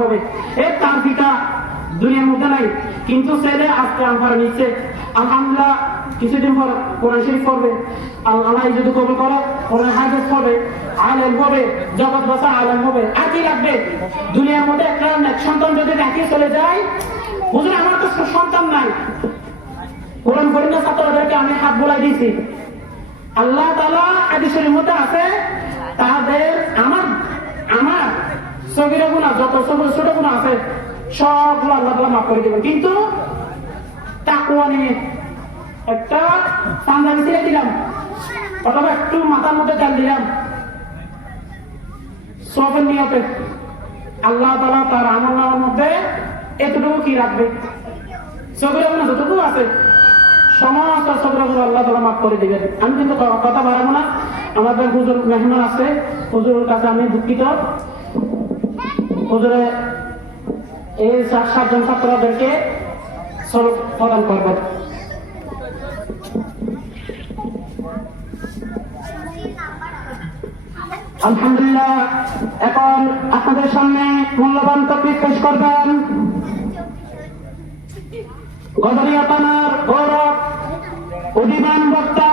হবে এর তার পিতা দুনিয়ার মধ্যে নাই, কিন্তু ছেলে আজকে আনফার নিচ্ছে। আলহামদুলিল্লাহ কিছুদিন পর কোরআন শরীফ পড়বে, আল্লাহ যদি কবুল করে কোরআন হাফেজ হবে, আলেম হবে, জগৎ বাসা আলেম হবে। আর কি লাগবে দুনিয়ার মধ্যে? একটা সন্তান যদি রেখে চলে যায়, হুজুর আমার তো সন্তান নাই, কোরআন পড়িনা ছাত্রদেরকে আমি হাত বোলাই দিয়েছি। আল্লাহ তাআলা হাদিসের মধ্যে আছে তাদের আমার সগীরা গুনাহ যত ছোট গুনাহ আছে সবগুলো আল্লাহ তাআলা মাফ করে দেবেন, কিন্তু তাকওয়া নিয়ে একটা পাঞ্জাবি ছেড়ে দিলাম অথবা একটু মাথার মধ্যে চাল দিলাম সবের নিয়তে, আল্লাহ তাআলা তার আমলনামার মধ্যে এতটুকু কি রাখবে? সগীরা গুনাহ যতটুকু আছে সমস্ত সগীরা গুনাহ আল্লাহ তাআলা মাফ করে দিবেন। আমি কিন্তু কথা বাড়াবো না, আমাদের হুজুর মেহমান আছে, হুজুরের কাছে আমি দুঃখিত। হুজুরে এই 7 জন ছাত্রদেরকে সবক প্রদান করবেন। আলহামদুলিল্লাহ, এখন আপনাদের সামনে মূল্যবান তকলিফ পেশ করবেন গদরিয়া থানার গৌরব উদীয়মান বক্তা,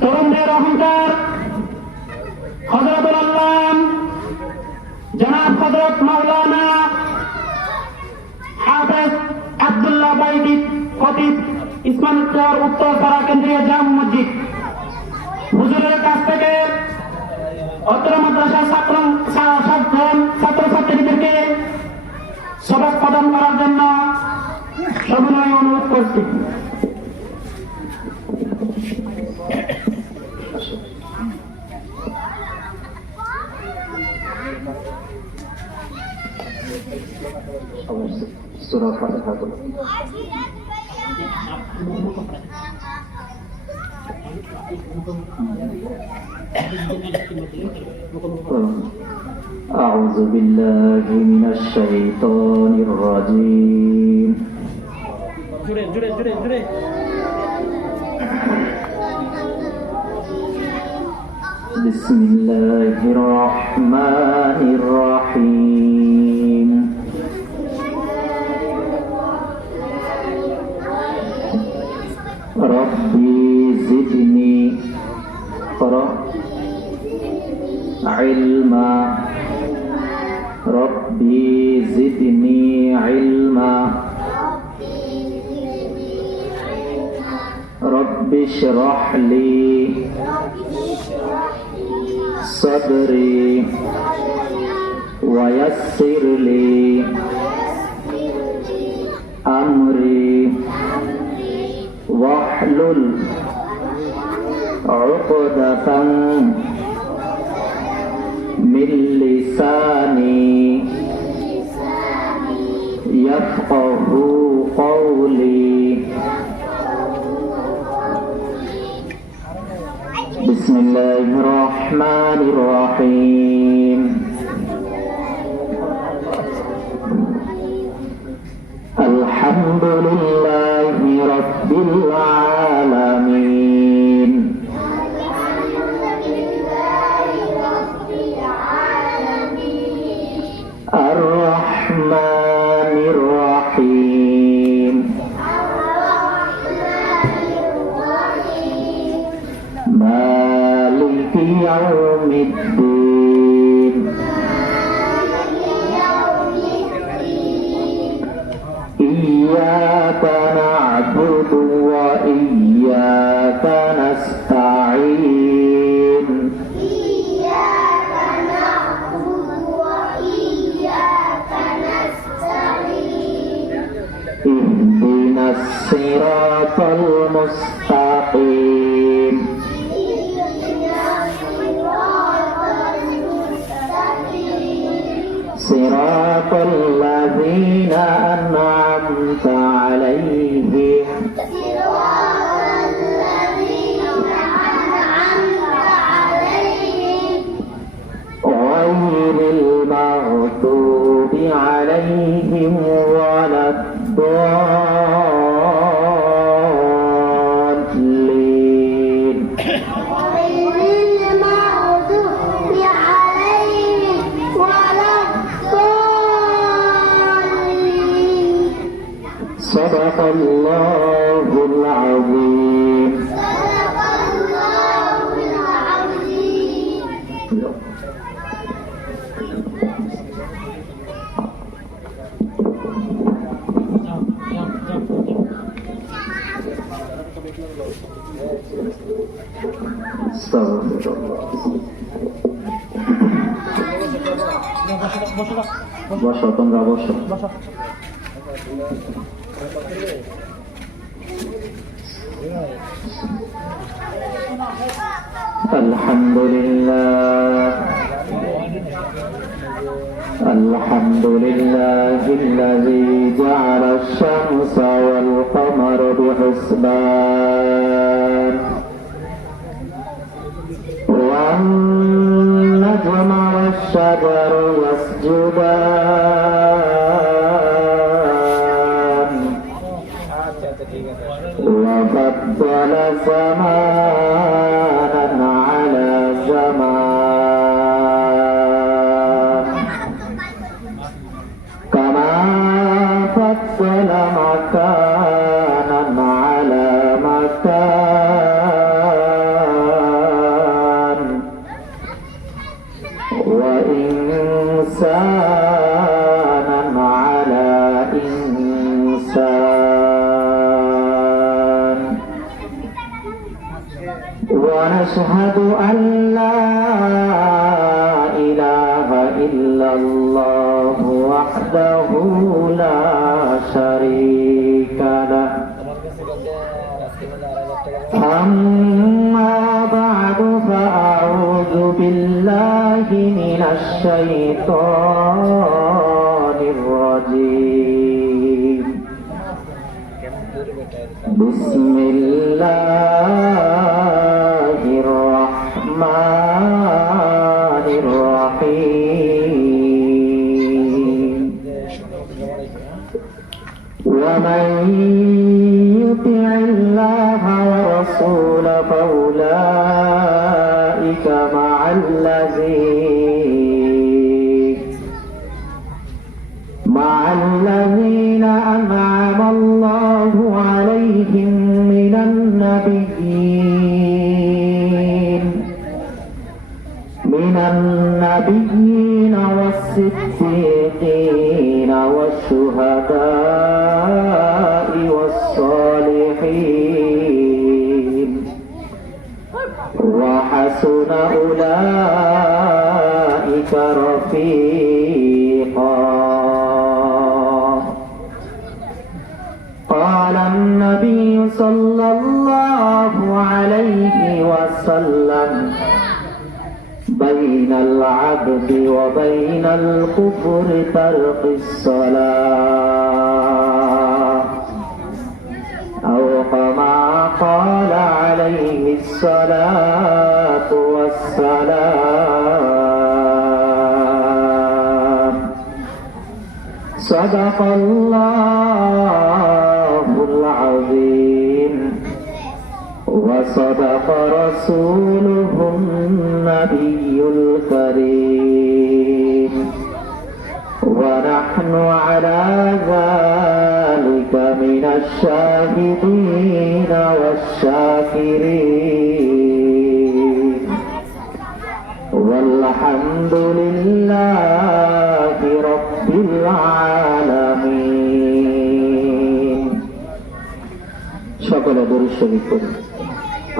তরুণদের অহংকার, হযরতুল আল্লাম জনাব হযরত মাওলানা হাফেজ আব্দুল্লাহ বাইদি খতিব ইসলামপুর উত্তরপাড়া কেন্দ্রীয় জাম মসজিদ। হুজুরের কাছ থেকে অত্র মাদ্রাসার ছাত্রছাত্রীদেরকে সবক প্রদান করার জন্য সবিনয় অনুরোধ করছি। সূরা ফাতিহা أعوذ بالله من الشيطان الرجيم بسم الله الرحمن الرحيم ربي زدني علما ربي زدني علما رب اشرح لي صدري ويسر لي أمري واحلل عقدة من لساني يفقه قولي بسم الله الرحمن الرحيم الحمد لله رب العالمين الرحمن الرحيم مالك يوم الدين إياك نعبد وإياك نستعين اهدنا الصراط المستقيم صراط الذين أنعمت عليهم غير المغضوب عليهم ولا الضالين غير المغضوب عليهم ولا الضالين صدق الله العظيم. বসো, তোমরা বসো। আলহামদুলিল্লাহ الذي جعل الشمس والقمر بحسبان والنجم والشجر يسجدان وفضل زمانا على زمان كما فضل مكانا على مكان وإنسانا على إنسان ونشهد أن لا إله إلا الله وحده لا شريك له. أما بعد فأعوذ بالله من الشيطان الرجيم. بسم الله الرحمن الرحيم. ومن يطع الله ورسوله فأولئك مع الذين أنعم الله عليهم من النبيين والصديقين والشهداء والصالحين وحسن أولئك رفيقا. قال النبي صلى الله عليه وسلم بين العبد وبين الكفر ترك الصلاة أو كما قال عليه الصلاة والسلام. صدق الله العظيم وصدق رسوله النبي الكريم ونحن على ذلك من الشاهدين والشاكرين والحمد لله رب العالمين. সকলে দরুদ শরীফ পড়ুন।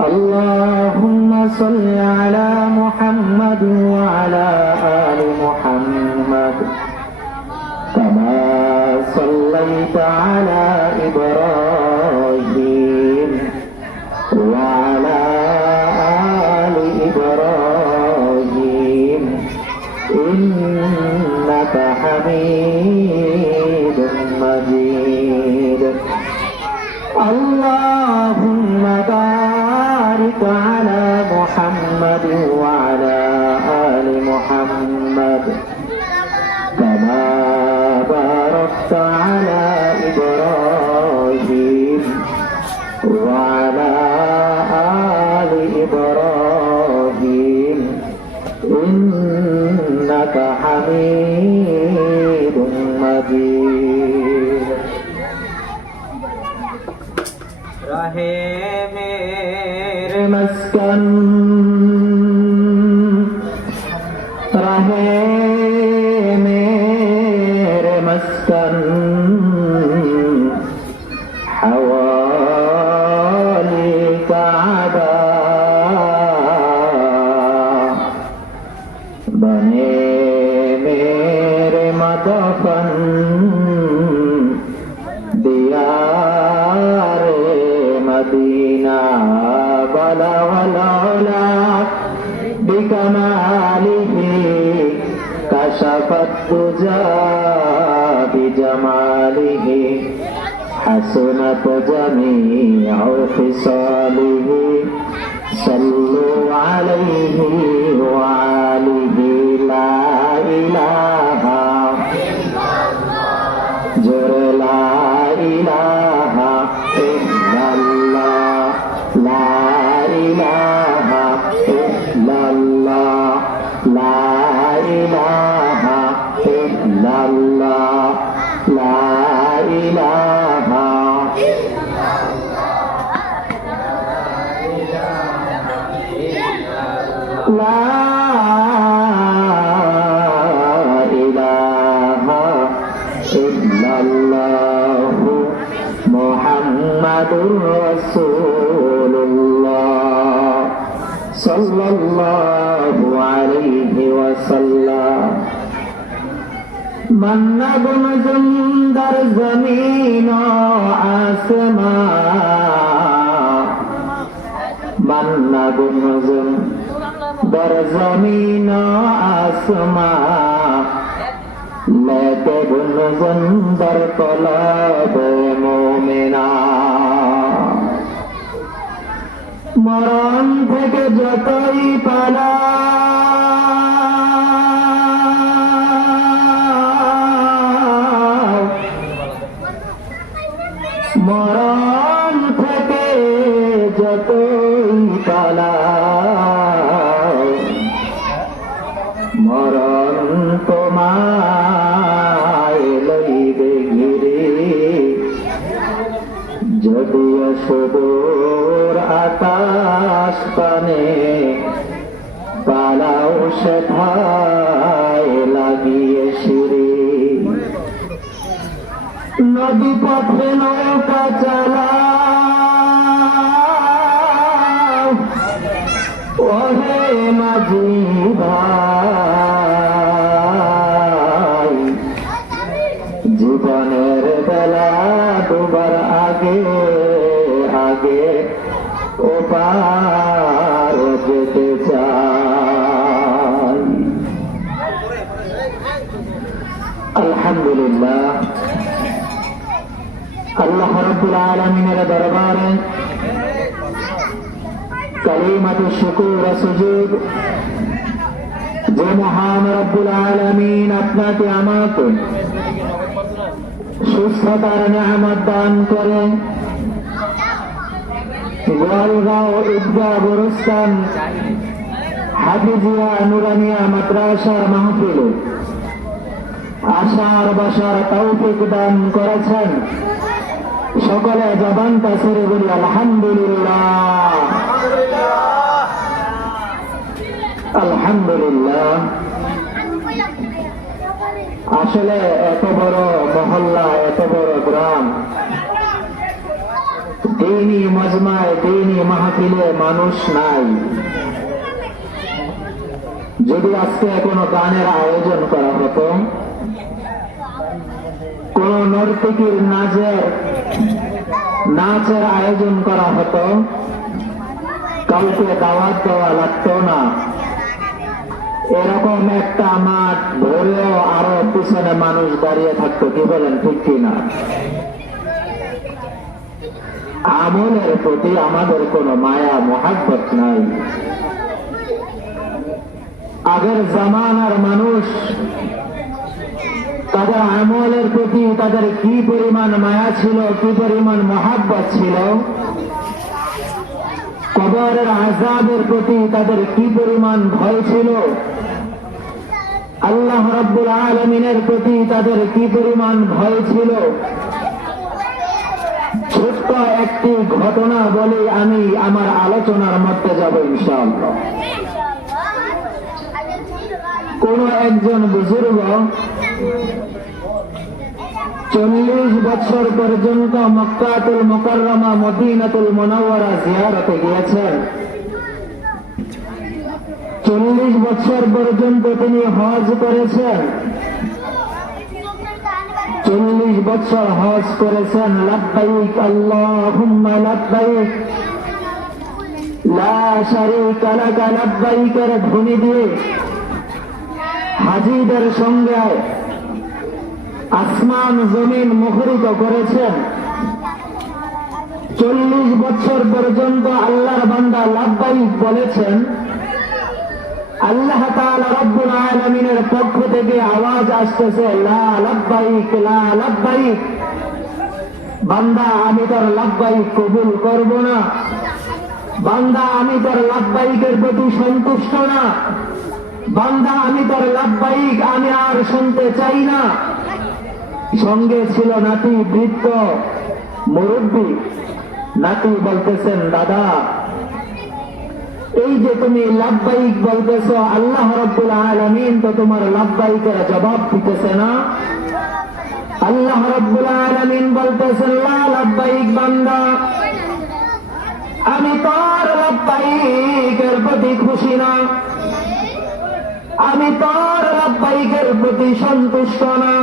اللهم صل على محمد وعلى آل محمد كما صليت على إبراهيم وعلى آل إبراهيم إنك حميد مجيد. اللهم بارك على محمد وعلى آل محمد كما باركت على إبراهيم وعلى آل إبراهيم إنك حميد مجيد. रहे मेरे मस्कन रहे मेरे मस्कन हवाली काबा बने मेरे मदफन दियारे मदीना वला वला बिकमालिही कशफत दुजा बिजमालिही हसनत जमीउ खिसालिही सल्लु अलैहि व आलिहि ला इलाहा जोरे ला इलाहा इल्लल्लाह ला इलाहा इल्लल्लाह ला इलाहा इल्लल्लाह ला इलाहा ला इलाहा इल्लल्लाहु मुहम्मदुर रसूलुल्लाह सल्लल्लाहु अलैहि वसल्लम मन्ना गुनजुम दर ज़मीन व आसमान मन्ना गुनजुम दर ज़मीन व आसमान लेके गुनजुम दर तलब मोमिना मरण থেকে যতই পালাও মরণ থেকে যতই পালাও মরণ তোমায় লইবে ঘিরে যদিও সুদূর আকাশ পানে পালাও সেথায় লাগিয়ে শিরে নদী পথে নৌকা চালাও ওহে মাঝি ভাই জীবনের বেলা দুবার আগে আগে ওপার যেতে চাই আলহামদুলিল্লাহ আল্লাহ রাব্বুল আলামিনের দরবারে কালিমাতু শুকর ও সুজুদ যে মহান রব্বুল আলামিন আপনাকে আমাকে সুস্থতার নিয়ামত দান করে গোয়ালগাঁও ঈদগাহ গোরস্তান হাফিজিয়া নুরানিয়া মাদ্রাসার মাহফিলে আশার বাসার তৌফিক দান করেছেন সকলে জবানটা ছেড়ে বলি আলহামদুলিল্লাহ আলহামদুলিল্লাহ আসলে এত বড় মহল্লা এত বড় গ্রাম দিনী মজমায় দিনী মাহফিলে মানুষ নাই যদি আজকে কোনো গানের আয়োজন করা হতো কোন নর্তকীর নাচের আয়োজন করা হতো কাউকে দাওয়াত দেওয়া লাগতো না এরকম একটা মাঠ ভরেও আরো পিছনে মানুষ দাঁড়িয়ে থাকতো কি বলেন ঠিক কিনা আমলের প্রতি আমাদের কোনো মায়া মোহাব্বত নাই আগের জামানার মানুষ তাদের আমলের প্রতি তাদের কি পরিমাণ মায়া ছিল কি পরিমাণ মোহাব্বত ছিল কবরের আযাবের প্রতি তাদের কি পরিমাণ ভয় ছিল আল্লাহ রাব্বুল আলামিনের প্রতি তাদের কি পরিমাণ ভয় ছিল ছোট্ট একটি ঘটনা বলে আমি আমার আলোচনার মধ্যে যাব ইনশাআল্লাহ। কোন একজন বুজুর্গ 40 বছর পর্যন্ত মক্কাতুল মুকাররমা মদিনাতুল মুনাওয়ারা জিয়ারতে গিয়েছেন। 40 বছর পর্যন্ত তিনি হজ করেছেন। 40 বছর হজ করেছেন। লাব্বাইক আল্লাহুম্মা লাব্বাইক লা শারীকা লাকা লাব্বাইকের ধ্বনি দিয়ে হাজীদের সঙ্গে আসমান জমিন মুখরিত করেছেন। 40 বছর পর্যন্ত আল্লাহর বান্দা লাব্বাইক বলেছেন। আল্লাহ তাআলা রব্বুল আলামিনের পক্ষ থেকে আওয়াজ আসতেছে, লা লাব্বাইক লা লাব্বাইক। বান্দা আমি তোর লাব্বাইক কবুল করব না। বান্দা আমি তোর লাব্বাইকের প্রতি সন্তুষ্ট না। বান্দা আমি তোর লাব্বাইক আমি আর শুনতে চাই না। সঙ্গে ছিল নাতি, বৃদ্ধ, মুরব্বী। নাতি বলতেছেন, দাদা এই যে তুমি লাব্বাইক বলতেছো, আল্লাহ রাব্বুল আলামিন তো তোমার লাব্বাইকের জবাব দিতেছে না। আল্লাহ রাব্বুল আলামিন বলতেছেন, লা লাব্বাইক বান্দা, আমি তোর লাব্বাইকের প্রতি খুশি না। আমি তোর লাব্বাইকের প্রতি সন্তুষ্ট না।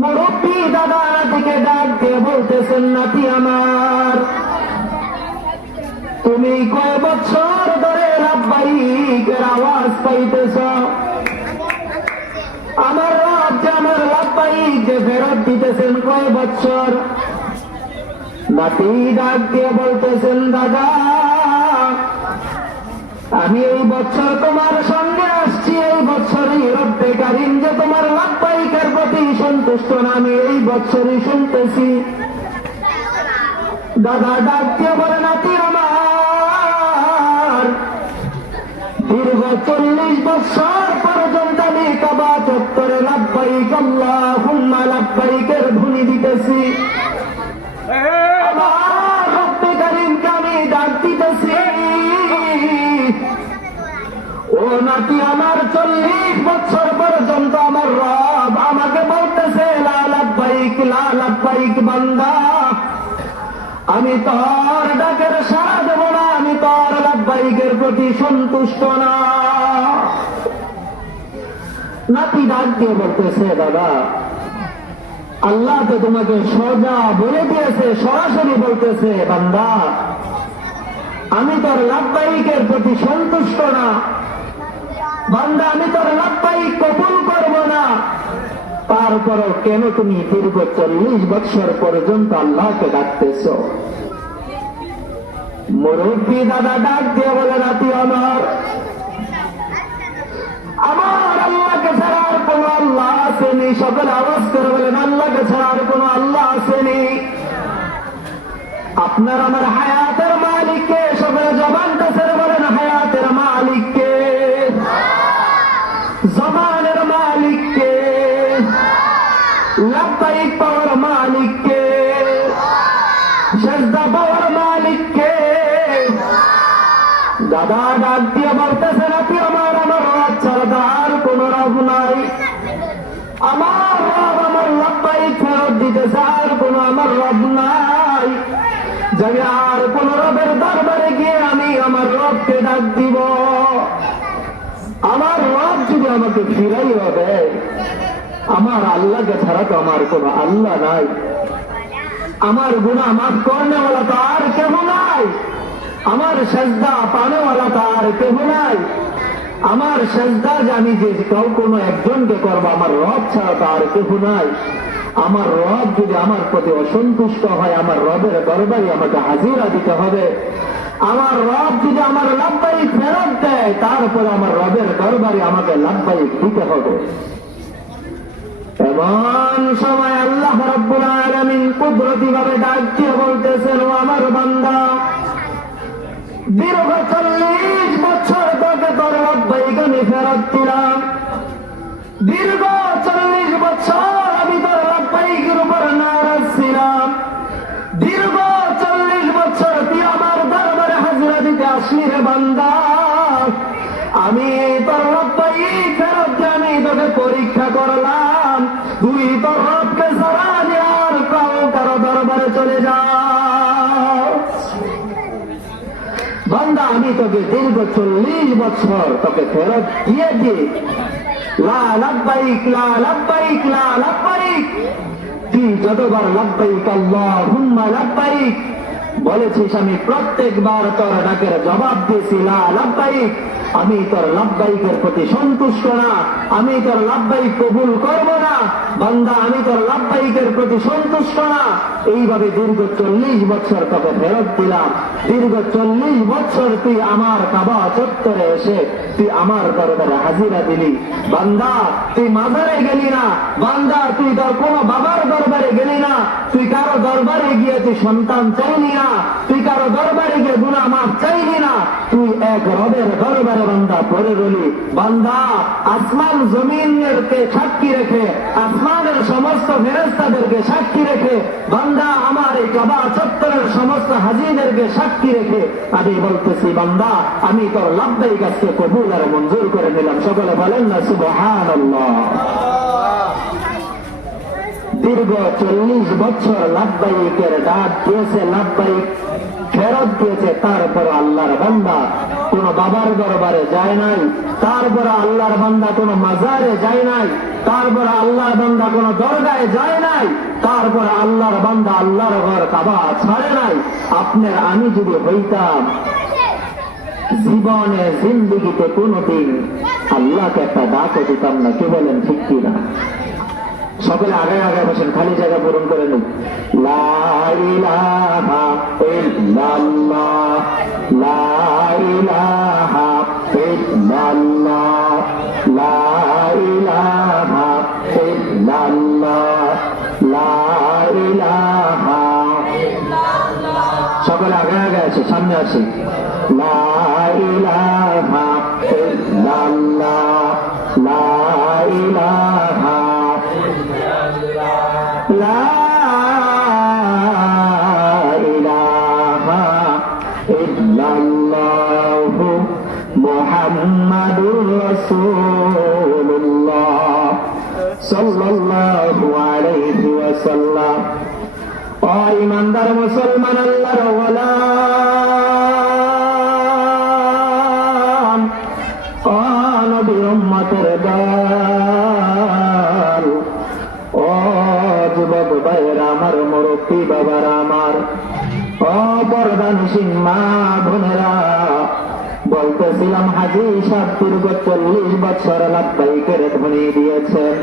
মুরব্বী দাদা নাতিকে ডাক দিয়ে বলতেছেন, নাতি আমার, তুমি কয় বছর ধরে লাব্বাইকের আওয়াজ পাইতেছ? আমার রব যে আমার লাব্বাইক যে ফেরত দিতেছেন কয় বছর? নাতি ডাক দিয়ে বলতেছেন, দাদা আমি এই বছর তোমার সঙ্গে আসছি, এই বছরই রব্বে কারীম যে তোমার লাব্বাইকের প্রতি সন্তুষ্ট না, আমি এই বছরই শুনতেছি। দাদা ডাক দিয়ে বলে, নাতি আমার, দীর্ঘ 40 বছর পর্যন্ত আমি কাবা চত্বরে লাব্বাইক আল্লাহুম্মা লাব্বাইকের ধ্বনি দিতেছি। আমার রব্বে কারীমকে আমি ডাক দিতেছি। ও নাতি আমার, 40 বছর পর্যন্ত আমার রব আমাকে বলতেছে, লা লাব্বাইক লা লাব্বাইক বান্দা, আমি তোর ডাকের সাড়া দেব না, আমি তোর লাব্বাইকের প্রতি সন্তুষ্ট না। নাতি ডাক দিয়ে বলতেছে, দাদা আল্লাহ তো তোমাকে সোজা বলে দিয়েছে, সরাসরি বলতেছে, বান্দা আমি তোর লাব্বাইকের প্রতি সন্তুষ্ট না। বান্দা আমি তোর লাব্বাইক কবুল করব না। তারপরও কেন তুমি দীর্ঘ 40 বছর পর্যন্ত আল্লাহকে ডাকতেছ? মুরব্বী দাদা ডাক দিয়ে বলে, নাতি আমার, আমার আল্লাহকে ছাড়া আর কোন আল্লাহ আসেনি। সকলে আওয়াজ করে বলেন, আল্লাহকে ছাড়া আর কোন আল্লাহ আসেনি। আপনার আমার হায়াতের মালিককে, সকলে জবানটা ছেড়ে বলেন, হায়াতের মালিককে, জবানের মালিককে, লাব্বাইক পাওয়ার মালিককে, সেজদা পাওয়ার মালিককে। দাদা ডাক দিয়ে বলতেছে, নাতি আমার, আমার রব ছাড়া আর কোন রব নাই। আমার রব আমার লাব্বাইক ফেরত দিতেছে, আর কোন আমার রব নাই। যাবে আর কোন রবের দরবারে গিয়ে আমি আমার রবকে ডাক দিব। আমার রব যদি আমাকে ফিরাইয়া দেয়, আমার আল্লাহকে ছাড়া তো আমার কোন আল্লাহ নাই। আমার গুনাহ মাফ করনেওয়ালা তো আর কেউ নাই। আমার সেজদা পানেওয়ালা তো আর কেউ নাই। আমার সেজদা জানি যে কেউ কোনো একজনকে করবো, আমার রব ছাড়া তো আর কেউ নাই। আমার রব যদি আমার প্রতি অসন্তুষ্ট হয়, আমার রবের দরবারে আমাকে হাজিরা দিতে হবে। আমার রব যদি আমার লাব্বাইক ফেরত দেয়, তারপরে আমার রবের দরবারে আমাকে লাব্বাইক দিতে হবে। এমন সময় আল্লাহ রাব্বুল আলামিন কুদরতি ভাবে ডাক দিয়ে বলতেছেন, ও আমার বান্দা, দীর্ঘ 40 বছর তোকে তোর লাব্বাইক আমি ফেরত দিলাম। দীর্ঘ 40 বছর আমি তোর লাব্বাইকের উপর নারাজ ছিলাম। অপেক্ষা করলাম, তুই তোর রবকে ছাড়া আর কারো দরবারে চলে যাও। বান্দা আমি তোকে দীর্ঘ 40 বছর তোকে ফেরত দিয়ে দিই, লা লাব্বাইক লা লাব্বাইক লা লাব্বাইক, তুই যতবার লাব্বাইক আল্লাহুম্মা লাব্বাইক বলেছিস আমি প্রত্যেকবার তোর ডাকের জবাব দিয়েছি লা লাব্বাইক। আমি তোর লাব্বাইকের প্রতি সন্তুষ্ট না, আমি তোর লাব্বাইক কবুল করব না। বান্দা আমি তোর লাব্বাইকের প্রতি সন্তুষ্ট না। এইভাবে দীর্ঘ 40 বছর তোকে ফেরত দিলাম। দীর্ঘ 40 বছর তুই আমার কাবা চত্বরে এসে তুই আমার দরবারে হাজিরা দিলি। বান্দা তুই মাজারে গেলি না, বান্দা তুই তোর কোনো বাবার দরবারে গেলি না, তুই কারো দরবারে গিয়ে তুই সন্তান চাইলি না, তুই কারো দরবারে গিয়ে গুনাহ মাফ চাইলি না, তুই এক রবের দরবারে বান্দা পড়ে রইলি। বান্দা আসমান জমিনকে সাক্ষী রেখে, আসমানের সমস্ত ফেরেশতাদেরকে সাক্ষী রেখে, বান্দা আমার এই কাবা চত্বরের সমস্ত হাজীদেরকে সাক্ষী রেখে আমি বলতেছি বান্দা আমি তোর লাব্বাইক আজকে কবুল আর মঞ্জুর করে নিলাম। সকলে বলেন না সুবহানাল্লাহ। দীর্ঘ 40 বছর লাব্বাইকের ডাক দিয়েছে, লাব্বাইক ফেরত দিয়েছে, তারপর আল্লাহর বান্দা কোন বাবার দরবারে যায় নাই, তারপর আল্লাহর বান্দা কোন মাজারে যায় নাই, তারপর আল্লাহর বান্দা কোন দরগায় যায় নাই, তারপর আল্লাহর বান্দা আল্লাহর ঘর কাবা ছাড়ে নাই। আপনার আমি যদি হইতাম জীবনে জিন্দিগিতে কোনদিন আল্লাহকে একটা ডাকও দিতাম না। কি বলেন ঠিক কিনা? সকলে আগে আগে বসেন, খালি জায়গা পূরণ করে নিন। লা ইলাহা ইল্লাল্লাহ, লা ইলাহা ইল্লাল্লাহ, লা ইলাহা ইল্লাল্লাহ, লা ইলাহা ইল্লাল্লাহ। সকলে আগে আগে আছে, সামনে আসি। লা ইলাহা ইল্লাল্লাহ, লা ইলাহা লা ইলাহা ইল্লাল্লাহু মুহাম্মাদুর রাসূলুল্লাহ সাল্লাল্লাহু আলাইহি ওয়াসাল্লাম। ও ঈমানদার মুসলমান আল্লাহর গোলাম, ও নবীর উম্মতের দল, ও যুবক ভাইয়েরা আমার, মুরব্বী বাবারা আমার, ও পর্দানসীন মা বোনেরা, বলতেছিলাম হাজী সাহেব দীর্ঘ 40 বছর লাব্বাইকের ধ্বনি দিয়েছেন।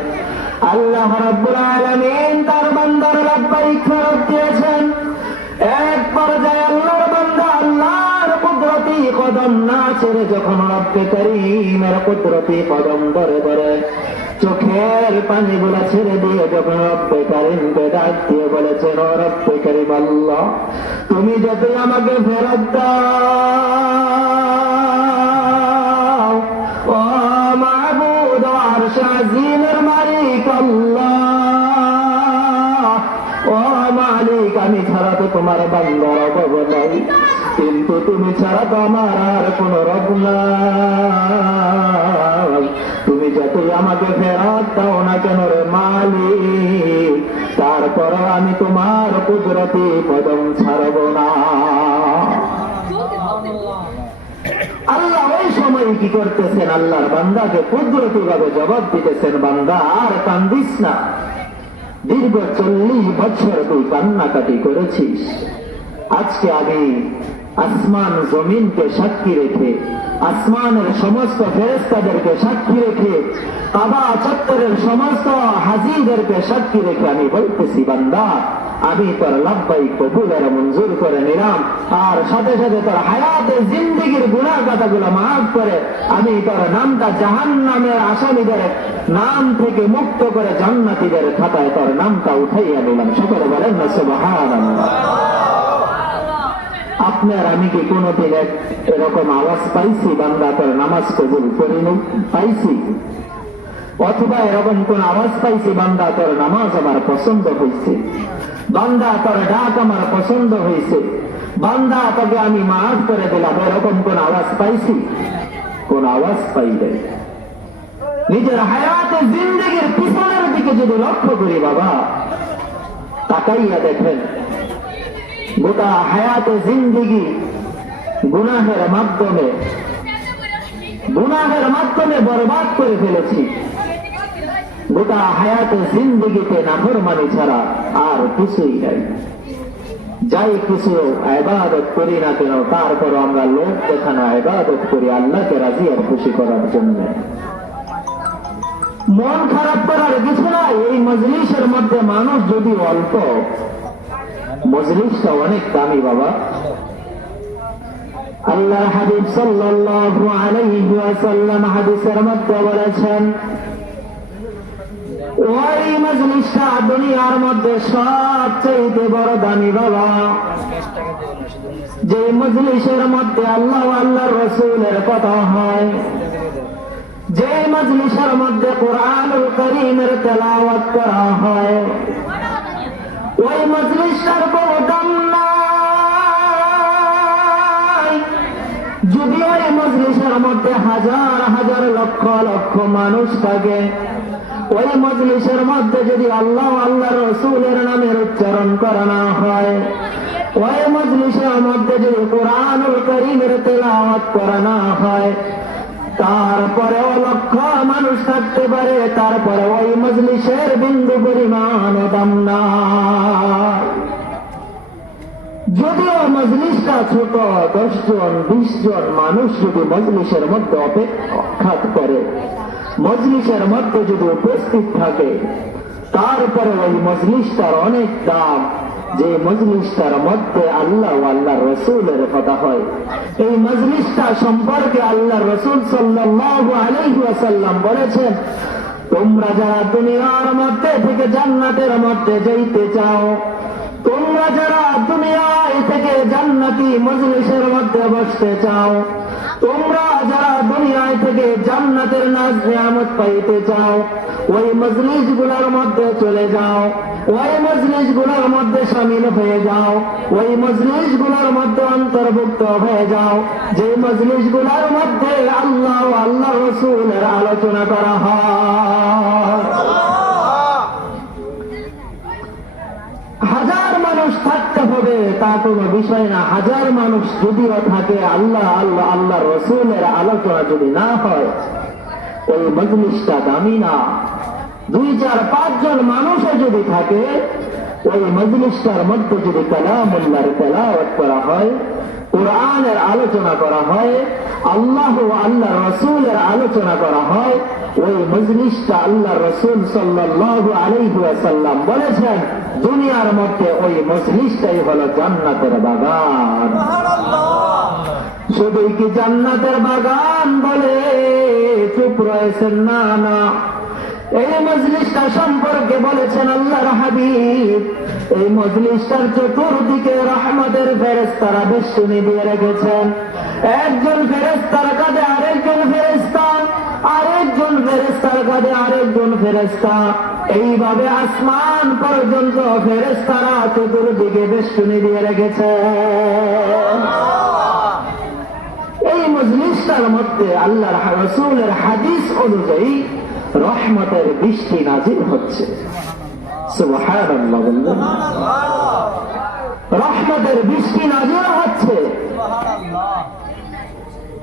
আল্লাহ রাব্বুল আলামিন তার বান্দার লাব্বাইক ফেরত দিয়েছেন। এক পর্যায়ে আল্লাহর বান্দা আল্লাহর কুদরতি কদম না ছেড়ে যখন রব্বে করিমের কুদরতি কদম ধরে ধরে চোখের পানিগুলা ছেড়ে দিয়ে যখন রব্বে করিমকে ডাক দিয়ে বলেছেন, ও রব্বে করিম আল্লাহ তুমি যদি আমাকে ফেরত দাও, ও মাবুদ আরশ আজিমের মালিক আল্লাহ, ও মালিক আমি ছাড়া তো তোমার বান্দার অভাব নাই, কিন্তু তুমি ছাড়া তো আমার আর কোন রব নাই। তুমি যতই আমাকে ফেরত দাও না কেন রে মালিক, তারপর আমি তোমার কুদরতি কদম ছাড়ব না। আল্লাহ ওই সময় কি করতেছেন? আল্লাহর বান্দাকে কুদরতি ভাবে জবাব দিতেছেন, বান্দা আর কান্দিস না, দীর্ঘ 40 বছর তুই কান্নাকাটি করেছিস, আজকে আমি আসমান জমিনকে সাক্ষী রেখে, আসমানের সমস্ত ফেরেশতাদেরকে সাক্ষী রেখে, কাবা চত্বরের সমস্ত হাজীদেরকে সাক্ষী রেখে আমি বলতেছি বান্দা আমি তোর লাব্বাইক কবুল আর মঞ্জুর করে নিলাম, আর সাথে সাথে তোর হায়াতে জিন্দেগির গুনাহ কথাগুলো মাফ করে আমি তোর নামটা জাহান্নামের আসামীদের নাম থেকে মুক্ত করে জান্নাতীদের খাতায় তোর নামটা উঠাইয়া নিলাম। সকলে বলেন না সুবহানাল্লাহ। আপনার আমি কি কোনদিন এরকম আওয়াজ পাইছি বান্দা তোর নামাজ কবুল করিনি? পাইছি? অথবা এরকম কোন আওয়াজ পাইছি বান্দা তোর নামাজ আমার পছন্দ হয়েছে, বান্দা তোর ডাক আমার পছন্দ হয়েছে, বান্দা তোকে আমি মাফ করে দিলাম, এরকম কোন আওয়াজ পাইছি? কোন আওয়াজ পাই নাই। নিজের হায়াতে জিন্দেগির পিছনের দিকে যদি লক্ষ্য করি বাবা, তাকাইয়া দেখেন গোটা হায়াতে জিন্দেগি গুনাহের মাধ্যমে বরবাদ করে ফেলেছি। গোটা হায়াতে জিন্দেগিতে নাফরমানি ছাড়া আর কিছুই নাই। যাই কিছু ইবাদত করি না কেন, তারপর আমরা লোক দেখানো ইবাদত করি আল্লাহকে রাজি আর খুশি করার জন্য। মন খারাপ করার কিছু নাই। এই মজলিসের মধ্যে মানুষ যদি অল্প, মজলিসটা অনেক দামি বাবা। আল্লাহর হাবিব সাল্লাল্লাহু আলাইহি ওয়াসাল্লাম হাদিসের মধ্যে বলেছেন, ওই মজলিসটা দুনিয়ার মধ্যে সবচেয়ে বড় দামি বাবা, যে মজলিসের মধ্যে আল্লাহ আল্লাহর রাসূলের কথা হয়, যে মজলিসের মধ্যে কোরআনুল কারীমের তেলাওয়াত করা হয়, ওই মজলিসটার কোনো দাম নাই। যদি ওই মজলিসের মধ্যে হাজার হাজার লক্ষ লক্ষ মানুষ থাকে, ওই মজলিসের মধ্যে যদি আল্লাহ আল্লাহ রসুলের নামের উচ্চারণ করা না হয়, ওই মজলিসের মধ্যে যদি কোরআনুল কারীমের তেলাওয়াত করা না হয়, তারপরেও লক্ষ মানুষ থাকতে পারে, তারপরে ওই মজলিসের বিন্দু পরিমাণ দাম নাই। যদিও মজলিসটা ছোট, 10 জন 20 জন মানুষ যদি মজলিসের মধ্যে অপেক্ষা করে, মজলিসের মধ্যে যদি উপস্থিত থাকে, তারপরে ওই মজলিসটার অনেক দাম। যে মজলিসটার মধ্যে আল্লাহ আল্লাহ রসুলের কথা হয়, এই মজলিসটা সম্পর্কে আল্লাহ রসুল সাল্লাল্লাহু আলাইহি ওয়াসাল্লাম বলেছেন, তোমরা যারা দুনিয়ার মধ্যে থেকে জান্নাতের মধ্যে যাইতে চাও, তোমরা যারা দুনিয়ায় থেকে জান্নাতি মজলিসের মধ্যে বসতে চাও, তোমরা যারা দুনিয়ায় থেকে জান্নাতের নাজ নিয়ামত পাইতে চাও, ওই মজলিস গুলার মধ্যে চলে যাও, ওই মজলিস গুলার মধ্যে শামিল হয়ে যাও, ওই মজলিস গুলার মধ্যে অন্তর্ভুক্ত হয়ে যাও, যে মজলিস গুলার মধ্যে আল্লাহ আল্লাহ রসুলের আলোচনা করা হয়। হাজার মানুষ থাকতে হবে তা কোনো বিষয় না। হাজার মানুষ যদিও থাকে, আল্লাহ আল্লাহ আল্লাহ রসুলের আলোচনা যদি না হয়, ওই মজলিসটা দামি না। 2, 4, 5 জন মানুষও যদি থাকে, ওই মজলিসটার মধ্যে যদি কালামুল্লাহর তেলাওয়াত করা হয়, কোরআনের আলোচনা করা হয়, আল্লাহ ও আল্লাহ রসুলের আলোচনা করা হয়, ওই মজলিসটা আল্লাহ রসুল সাল্লাল্লাহু আলাইহি ওয়াসাল্লাম বলেছেন, দুনিয়ার মধ্যে ওই মজলিসটাই হলো জান্নাতের বাগান। শুধুই কি জান্নাতের বাগান বলে চুপ রয়েছেন? না না, এই মজলিসটা সম্পর্কে বলেছেন আল্লাহর হাবিব, এই মজলিসটার চতুর্দিকে রহমতের ফেরেশতারা বেষ্টনী দিয়ে রেখেছেন। একজন ফেরেশতার কাঁধে আরেকজন ফেরেশতা, আরেকজন ফেরেশতার কাঁধে আরেকজন ফেরেশতা, এইভাবে আসমান পর্যন্ত ফেরেশতারা চতুর্দিকে বেষ্টনী দিয়ে রেখেছেন। এই মজলিসটার মধ্যে আল্লাহর রাসূলের হাদিস অনুযায়ী রহমতের বৃষ্টি নাজিল হচ্ছে। সুবহানাল্লাহ বলবেন, রহমতের বৃষ্টি নাজিল হচ্ছে।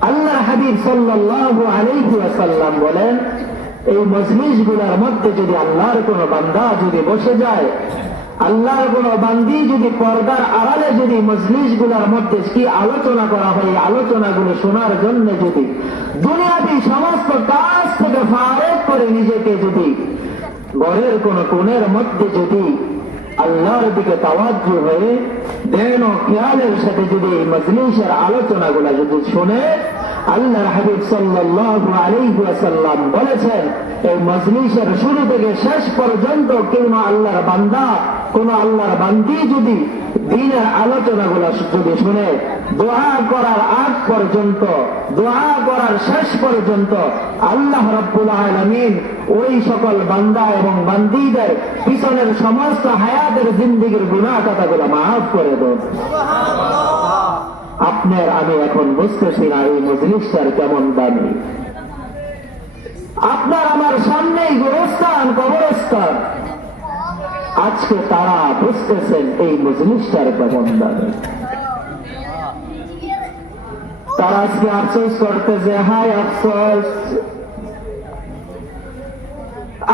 আল্লাহর হাবিব সাল্লাল্লাহু আলাইহি ওয়াসাল্লাম বলেন, এই মজলিসগুলোর মধ্যে যদি আল্লাহর কোন বান্দা যদি বসে যায়, আল্লাহর কোন বান্দি যদি পর্দার আড়ালে যদি মজলিসগুলোর মধ্যে কি আলোচনা করা হয়, আলোচনাগুলো শোনার জন্য যদি দুনিয়াবি সমস্ত কাজ থেকে ফারেক করে নিজেকে যদি ঘরের কোন কোণের মধ্যে যদি আল্লাহর দিকে তাওয়াজ্জু হয়ে দেন ও খেয়ালের সাথে যদি এই মজলিসের আলোচনাগুলো যদি শুনে, আল্লাহর হাবিব সাল্লাল্লাহু আলাইহি ওয়াসাল্লাম বলেছেন, এই মজলিসের শুরু থেকে শেষ পর্যন্ত কোন আল্লাহর বান্দা, কোন আল্লাহর বান্দি যদি দ্বীনের আলোচনাগুলো যদি শুনে, দোয়া করার আগ পর্যন্ত, দোয়া করার শেষ পর্যন্ত আল্লাহ রাব্বুল আলামিন ওই সকল বান্দা এবং বান্দীদের পিছনের সমস্ত হায়াতের জিন্দেগির গুনাহ কথাগুলো মাফ করে দেন। আপনার আমি এখন বুঝতেছি না এই মজলিসটার কেমন দামি। আপনার আমার সামনেই গোরস্থান, কবরস্থান। আজকে তারা বুঝতেছেন এই মজলিসটার প্রবন্ধনে। তারা আজকে আফসোস করতেছে, হায় আফসোস,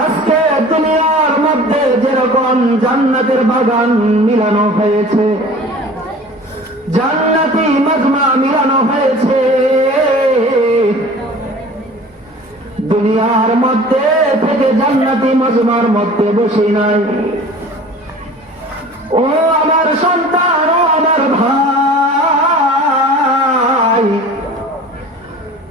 আজকে দুনিয়ার মধ্যে যেরকম জান্নাতের বাগান মিলানো হয়েছে, জান্নাতি মাজমা মিলানো হয়েছে, দুনিয়ার মধ্যে থেকে জান্নাতি মাজমার মধ্যে বসে নাই। ও আমার সন্তান, ও আমার ভাই,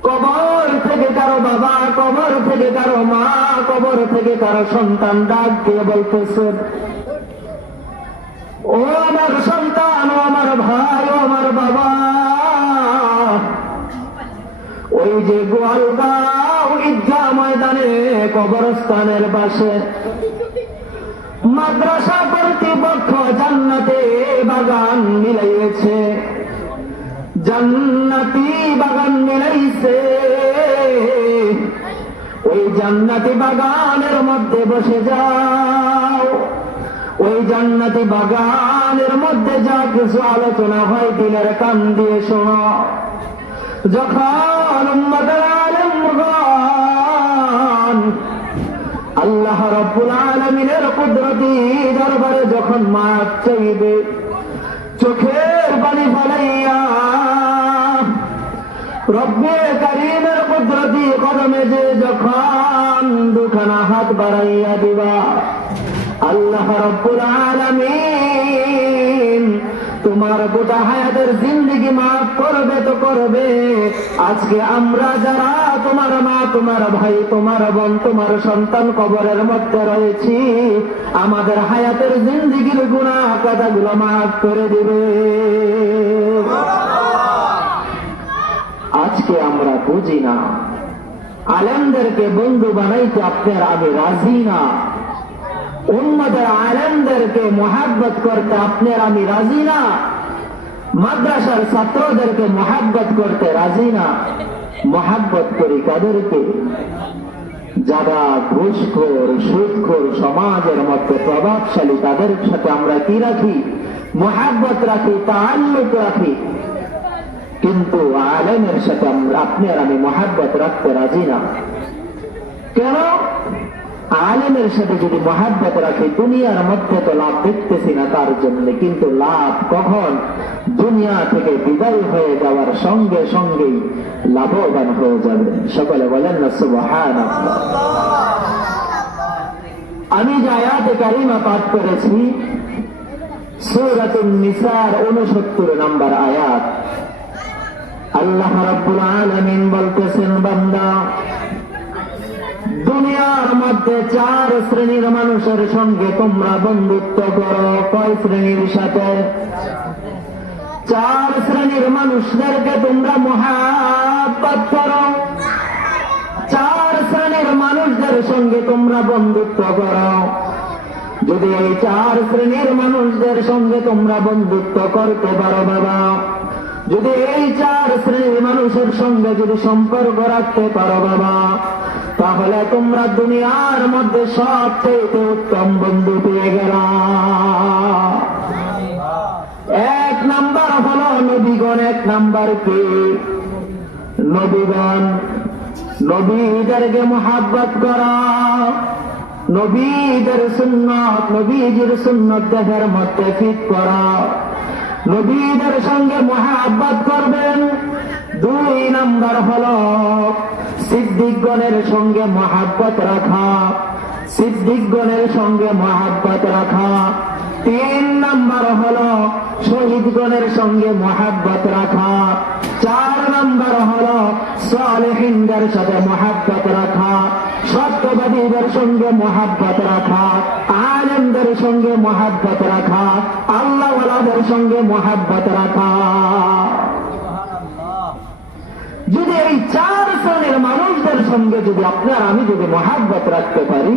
কবর থেকে কারো বাবা, কবর থেকে কারো মা, কবর থেকে কারো সন্তান ডাক দিয়ে বলতেছে, ও আমার সন্তান, ও আমার ভাই, ও আমার বাবা, ওই যে গোয়ালগাঁও ঈদগাহ ময়দানে কবরস্থানের পাশে মাদ্রাসা কর্তৃপক্ষ জান্নাতে বাগান মিলাইছে, জান্নাতি বাগান মিলাইছে। ওই জান্নাতি বাগানের মধ্যে বসে যাও, ওই জান্নাতি বাগানের মধ্যে যা কিছু আলোচনা হয় দিলের কান দিয়ে শোনো। যখন উম্মতের আলেমগণ আল্লাহ রাব্বুল আলামিনের কুদরতি দরবারে যখন মাপ চাইবে, চোখের পানি ফেলাইয়া রব্বে কারীমের কুদরতি কদমে যে যখন দুখানা হাত বাড়াইয়া দিবা, আল্লাহ রাব্বুল আলামিন তোমার গোটা হায়াতের জিন্দেগি মাফ করবে তো করবে। আজকে আমরা যারা তোমার মা, তোমার ভাই, তোমার বোন, তোমার সন্তান কবরের মধ্যে রয়েছি, আমাদের হায়াতের জিন্দেগির গুনাহ কথাগুলো মাফ করে দিবে। আজকে আমরা বুঝি না, আলেমদেরকে বন্ধু বানাইতে আপনার আমি রাজি না, উম্মতের আলেমদেরকে মোহাব্বত করতে আপনার আমি রাজি না, মাদ্রাসার ছাত্রদেরকে মোহাব্বত করতে রাজি না। মোহাব্বত করি কাদেরকে? যারা ঘুষখোর, সুদখোর, সমাজের মধ্যে প্রভাবশালী, তাদের সাথে আমরা কি রাখি? মোহাব্বত রাখি, তাআল্লুক রাখি। কিন্তু আলেমের সাথে আপনার আমি মোহাব্বত রাখতে রাজি না। কেন? আলেমের সাথে যদি মোহাব্বত রাখি, দুনিয়ার মধ্যে তো লাভ দেখতেছি না তার জন্য, কিন্তু লাভ কখন? দুনিয়া থেকে বিদায় হয়ে যাওয়ার সঙ্গে সঙ্গেই লাভবান হয়ে যাবে। সকলে বলেন না সুবহানাল্লাহ। আমি যে আয়াতে কারিমা পাঠ করেছি সূরাতুন নিসার 69 নম্বর আয়াত, আল্লাহ রাব্বুল আলামিন বলতেছেন, বান্দা, দুনিয়ার মধ্যে 4 শ্রেণীর মানুষের সঙ্গে তোমরা বন্ধুত্ব করো। কয় শ্রেণীর সাথে? 4 শ্রেণীর মানুষদেরকে তোমরা মোহাব্বত করো, 4 শ্রেণীর মানুষদের সঙ্গে তোমরা বন্ধুত্ব করো। যদি এই 4 শ্রেণীর মানুষদের সঙ্গে তোমরা বন্ধুত্ব করতে পারো বাবা, যদি এই 4 শ্রেণীর মানুষের সঙ্গে যদি সম্পর্ক রাখতে পারো বাবা, তাহলে তোমরা দুনিয়ার মধ্যে সবচেয়ে উত্তম বন্ধু পেয়ে গেল। 1 নাম্বার হলো নবীগণ। 1 নাম্বার কি? নবীগণ। নবীদেরকে মোহাব্বত করা, নবীদের সুন্নাত, নবীজির সুন্নাত দেহের মধ্যে ফিট করা, নবীদের সঙ্গে মোহাব্বত করবেন। 2 নাম্বার হলো সিদ্দিকগণের সঙ্গে মোহাব্বত রাখা, সিদ্দিকগণের সঙ্গে মোহাব্বত রাখা। 3 নাম্বার হলো শহীদগণের সঙ্গে মোহাব্বত রাখা। 4 নাম্বার হলো সালেহিনদের সাথে মোহাব্বত রাখা, সত্যবাদীদের সঙ্গে মোহাব্বত রাখা, আলেমদের সঙ্গে মোহাব্বত রাখা, আল্লাহওয়ালাদের সঙ্গে মোহাব্বত রাখা। যদি এই 4 শ্রেণীর মানুষদের সঙ্গে যদি আপনার আমি যদি মোহাব্বত রাখতে পারি,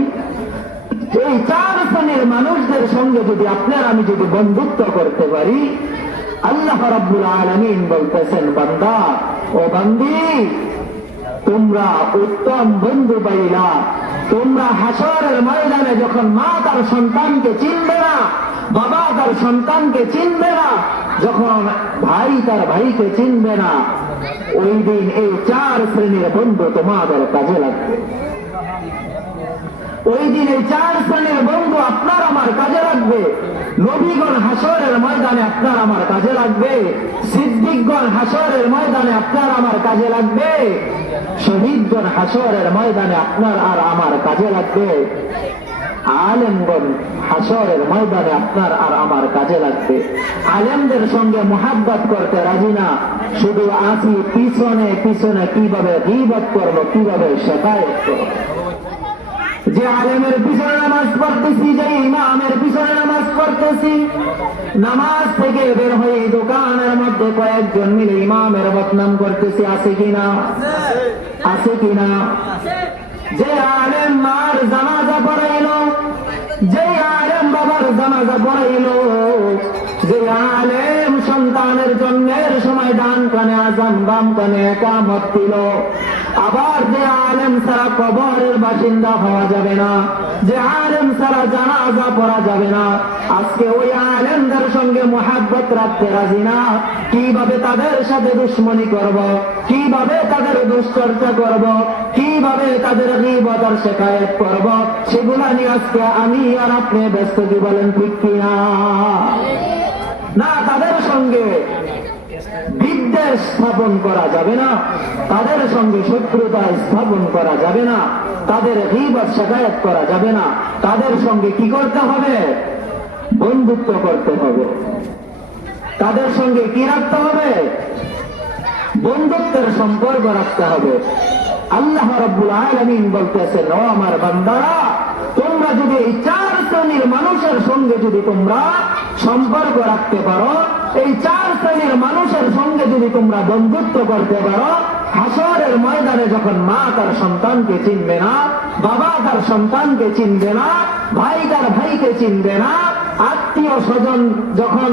এই 4 শ্রেণীর মানুষদের সঙ্গে যদি আপনার আমি যদি বন্ধুত্ব করতে পারি, আল্লাহ রাব্বুল আলামিন বলতেছেন, বান্দা ও বান্দি, তোমরা উত্তম বন্ধু পাইলা। তোমরা হাসরের ময়দানে যখন মা তার সন্তানকে চিনবে না, বাবা তার সন্তানকে চিনবে না, যখন ভাই তার ভাইকে চিনবে না, ওই দিন এই 4 শ্রেণীর বন্ধু তোমাদের কাজে লাগবে। ওই দিন এই 4 শ্রেণীর বন্ধু আপনার আমার কাজে লাগবে। নবীগণ হাসরের ময়দানে আপনার আমার কাজে লাগবে, সিদ্দিকগণ হাসরের ময়দানে আপনার আমার কাজে লাগবে, শহীদগণ হাসরের ময়দানে আপনার আর আমার কাজে লাগবে, আলেমগণ হাসরের ময়দানে আপনার আর আমার কাজে লাগবে। আলেমদের সঙ্গে মুহাব্বত করতে রাজি না, শুধু আসি পিছনে পিছনে কিভাবে গীবত করবো, কিভাবে শিকায়ত করবো। যে আলেমের পিছনে নামাজ পড়তেছি, যে ইমামের পিছনে নামাজ পড়তেছি, নামাজ থেকে বের হয়ে দোকানের মধ্যে কয়েকজন মিলে ইমামের বদনাম করতেছি, আছে কিনা? আছে কিনা? যে আলেম মার জানাজা পড়াইল, যে আলেম বাবার জানাজা পড়াইল, যে আলেম সন্তানের জন্মের সময় ডান কানে আজান বাম কানে ইকামত দিল, আবার যে আলেম ছাড়া কবরের বাসিন্দা হওয়া যাবে না, যে আলেম ছাড়া জানাজা পড়া যাবে না, আজকে ওই আলেমদের সঙ্গে মুহাব্বত রাখতে রাজি না। কিভাবে তাদের সাথে দুশ্মনী করব, কিভাবে তাদের দুশ্চর্চা করব, কিভাবে তাদের গীবত আর শিকায়ত করব, সেগুলা নিয়ে আজকে আমি আর আপনি ব্যস্ত। কি বলেন, ঠিক কিনা? না, তাদের সঙ্গে বিদ্বেষ স্থাপন করা যাবে না, তাদের সঙ্গে শত্রুতা স্থাপন করা যাবে না, তাদের গীবত শিকায়ত করা যাবে না। তাদের সঙ্গে কি করতে হবে? বন্ধুত্ব করতে হবে। তাদের সঙ্গে কি রাখতে হবে? বন্ধুত্বের সম্পর্ক রাখতে হবে। আল্লাহ রাব্বুল আলামিন বলতেছেন, ও আমার বান্দারা, তোমরা যদি এই 4 শ্রেণীর মানুষের সঙ্গে যদি তোমরা সম্পর্ক রাখতে পারো, এই 4 শ্রেণীর মানুষের সঙ্গে যদি তোমরা বন্ধুত্ব করতে পারো, হাসরের ময়দানে যখন মা তার সন্তানকে চিনবে না, বাবা তার সন্তানকে চিনবে না, ভাই তার ভাইকে চিনবে না, আত্মীয় স্বজন যখন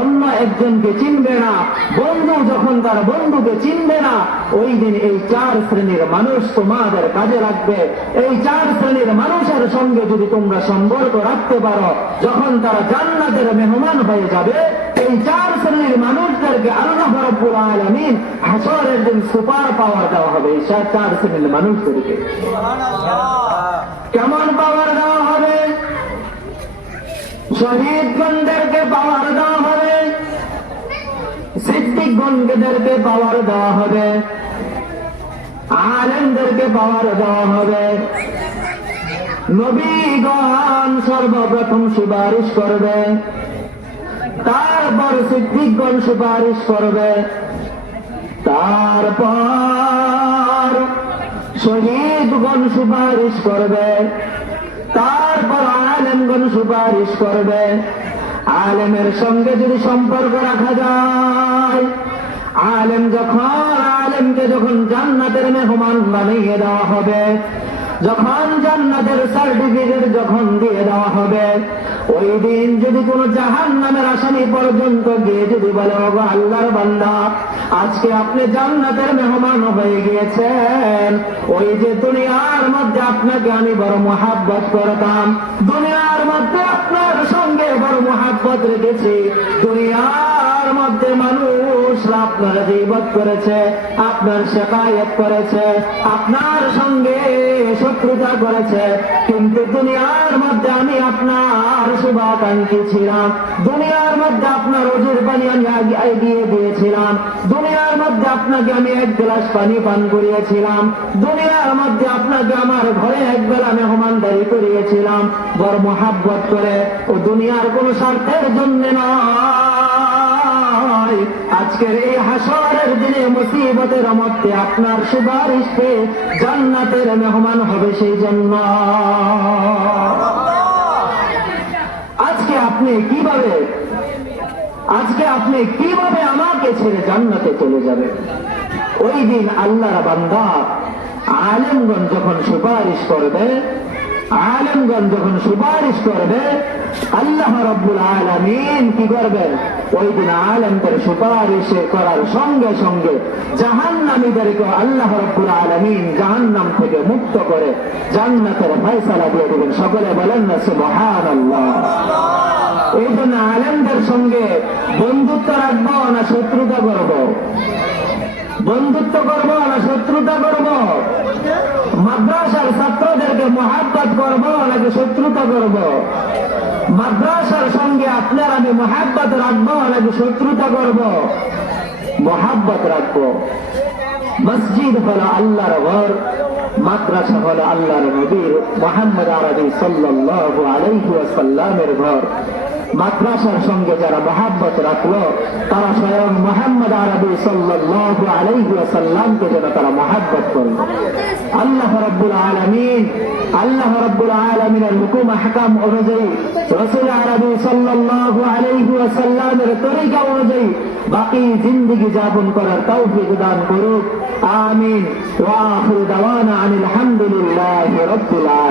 অন্য একজনকে চিনবে না, বন্ধু যখন তার বন্ধুকে চিনবে না, ওই দিন এই 4 শ্রেণীর মানুষ তোমাদের কাজে লাগবে। এই 4 শ্রেণীর মানুষের সঙ্গে যদি তোমরা সম্পর্ক রাখতে পারো, যখন তারা জান্নাতের মেহমান হয়ে যাবে, এই 4 শ্রেণীর মানুষদেরকে আল্লাহ রাব্বুল আলামিন হাসরের দিন সুপার পাওয়ার দেওয়া হবে। এই 4 শ্রেণীর মানুষদেরকে কেমন পাওয়ার দেওয়া হবে? শহীদগণদেরকে পাওয়ার দেওয়া হবে, সিদ্দিকগণদেরকে পাওয়ার দেওয়া হবে, আলেমদেরকে পাওয়ার দেওয়া হবে। নবীগণ সর্বপ্রথম সুপারিশ করবে, তারপর সিদ্দিকগণ সুপারিশ করবে, তারপর শহীদগণ সুপারিশ করবে, তারপর আলেমগণ সুপারিশ করবে। আলেমের সঙ্গে যদি সম্পর্ক রাখা যায়, আলেমকে যখন জান্নাতের মেহমান বানিয়ে দেওয়া হবে, যখন জান্নাতের সার্টিফিকেট যখন দিয়ে দেওয়া হবে, ওই দিন যদি কোন জাহান্নামের আসামি পর্যন্ত গিয়ে যদি বলে, ওগো আল্লাহর বান্দা, আজকে আপনি জান্নাতের মেহমান হয়ে গিয়েছেন, ওই যে দুনিয়ার মধ্যে আপনাকে আমি বড় মুহাব্বত করতাম, দুনিয়ার মধ্যে আপনার সঙ্গে বড় মুহাব্বত রেখেছি, দুনিয়ার মধ্যে মানুষরা আপনার গীবত করেছে, আপনার শিকায়ত করেছে, আপনার সঙ্গে শত্রুতা করেছে, কিন্তু দুনিয়ার মধ্যে আমি আপনার শুভাকাঙ্ক্ষী ছিলাম, দুনিয়ার মধ্যে আপনার ওজুর পানি আমি এগিয়ে দিয়েছিলাম, দুনিয়ার মধ্যে আপনাকে আমি 1 গ্লাস পানি পান করিয়েছিলাম, দুনিয়ার মধ্যে আপনাকে আমার ঘরে 1 বেলা মেহমানদারি করিয়েছিলাম, বড় মুহাব্বত করে, ও দুনিয়ার কোন স্বার্থের জন্য নয়। আজকের এই হাসরের দিনে মুসিবতের মধ্যে আপনার সুপারিশ পেয়ে জান্নাতের মেহমান হবে সেই জন্য। আজকে আপনি কিভাবে আমাকে ছেড়ে জান্নাতে চলে যাবে? ওই দিন আল্লাহর বান্দা আলেমগণ যখন সুপারিশ করবে, আলেমগণ যখন সুপারিশ করবে, আল্লাহ রাব্বুল আলামিন কি করবেন? ওই দিন আলেমদের সুপারিশ করার সঙ্গে সঙ্গে জাহান্নামীদেরকে আল্লাহ রাব্বুল আলামিন জাহান্নাম থেকে মুক্ত করে জান্নাতের ফয়সালা দিয়ে দেবেন। সকলে বলেন না সুবহানাল্লাহ। এই জন্য আলেমদের সঙ্গে বন্ধুত্ব রাখবো না শত্রুতা করব? বন্ধুত্ব করব না শত্রুতা করব? মাদ্রাসার ছাত্রদেরকে মহাব্বত করব নাকি শত্রুতা করব? মাদ্রাসার সঙ্গে আপনার আমি মহাব্বত রাখবো নাকি শত্রুতা করব? মহাব্বত রাখবো। মসজিদ হলো আল্লাহর ঘর, মাদ্রাসা হলো আল্লাহর নবীর মুহাম্মদ আরবি সাল্লাল্লাহু আলাইহি ওয়াসাল্লামের ঘর। মাদ্রাসার সঙ্গে যারা মহাব্বত রাখলো তারা স্বয়ং মুহাম্মদ আরবি সাল্লাল্লাহু আলাইহি ওয়াসাল্লামকে যেন তারা মহাব্বত করলো। আল্লাহ রাব্বুল আলামিনের হুকুম আহকাম অনুযায়ী রাসূল আরবি সাল্লাল্লাহু আলাইহি ওয়াসাল্লামের তরিকা অনুযায়ী বাকি জিন্দেগি যাপন করার তৌফিক দান করুক। আমিন। ওয়া আখিরু দাওয়ানা আনিল হামদুলিল্লাহি রাব্বিল আলামিন।